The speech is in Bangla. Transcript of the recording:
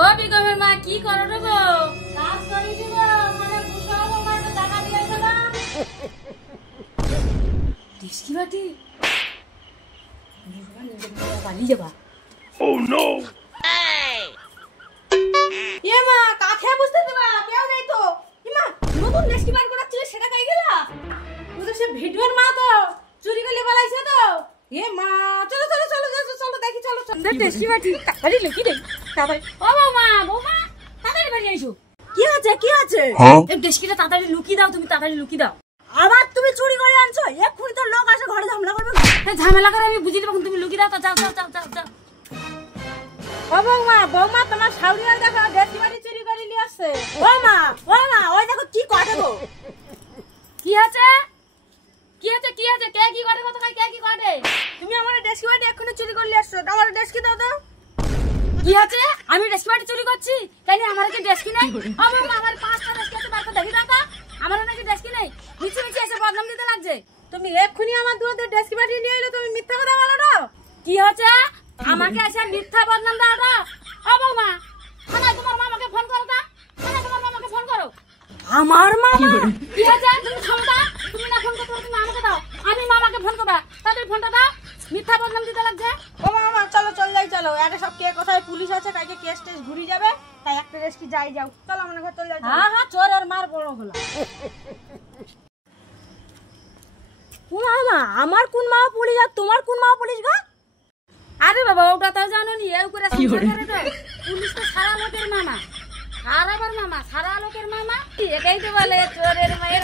ও বিগমের মা কি করো গো? কাজ করেছি গো, মানে বুসাও মানে টাকা দিয়েছে না। ডিস্কি বাটি পালিয়ে যাবা। Oh no! এ মা কাকে বুঝতে দিবা, কেউ নেই তো। এ মা নতুন ডিস্কি বার করাচ্ছিলে সেটা কই গেল? ও তো সে ভিডিওর মা তো চুরি করে পালাইছে তো। এ মা চলো চলো চলো চলো দেখি চলো চলো ডিস্কি বাটি তাড়াতাড়ি লুকি দেই তাড়াতাড়ি। ও বৌমা বৌমা তাড়াতাড়ি বাড়ি আইসো। কি আছে কি আছে? এই ডিস্কিটা তাড়াতাড়ি লুকি দাও, তুমি তাড়াতাড়ি লুকি দাও। আবার তুমি চুরি করে আনছো, এক্ষুনি তো লোক আসে ঘরে ঝামেলা করবে। এই ঝামেলা করে আমি বুঝি দেব, তুমি লুকি দাও তো। যাও যাও যাও যাও যাও। ও বৌমা বৌমা তোমার শাউরি আর দেখো ডিস্কি বাটি চুরি করে নিয়ে আসছে। বৌমা ওই দেখো কি করে গো। কি আছে কি আছে কি আছে? কে কি করে কত কে কি করে? তুমি আমার ডিস্কি বাটি এক্ষুনি চুরি করে নিয়ে আসছো, আমার ডিস্কি দাও তো। কি আছে? আমি ডিস্কি বাটি চুরি করছি কেন? আমার কি ডিস্কি নাই? ও বৌমা আমার 5টা ডিস্কি আছে, বার করে দেখি দাও তো। আমার নাকি ডিস্কি নাই, মিছি মিছি এসে বদনাম দিতে লাগছে। তুমি এক্ষুনি আমার দুয়াতে ডিস্কি বাটি নিয়ে এলে, তুমি মিথ্যা কথা বলো না। কি হচ্ছে? আমাকে এসে মিথ্যা বদনাম দাও না। ও বৌমা থানায় তোমার মামাকে ফোন করো তা, থানায় তোমার মামাকে ফোন করো। আমার মামা? কি হচ্ছে? তুমি ক্ষমতা, তুমি না ফোন করতে তুমি আমাকে দাও, আমি মামাকে ফোন করবা। তাদের ফোনটা দাও, মিথ্যা বদনাম দিতে লাগছে। ও মামা চলো চল যাই চলো, এটা সব কে কোথায় পুলিশ আছে, কালকে কেস টেস ঘুরি যাবে, তাই একটা রেস্কি যাই যাও। চলো আমার ঘর চলে যাও। হ্যাঁ হ্যাঁ চোর আর মার বড় হলো। ও মামা আমার কোন মামা পুলিশ আর তোমার কোন মামা পুলিশ গো? আরে বাবা ওটা তো জানো নি, এও করে পুলিশ তো সারা লোকের মামা। আর আবার মামা সারা লোকের মামা, এটাই তো বলে চোরের মায়ের।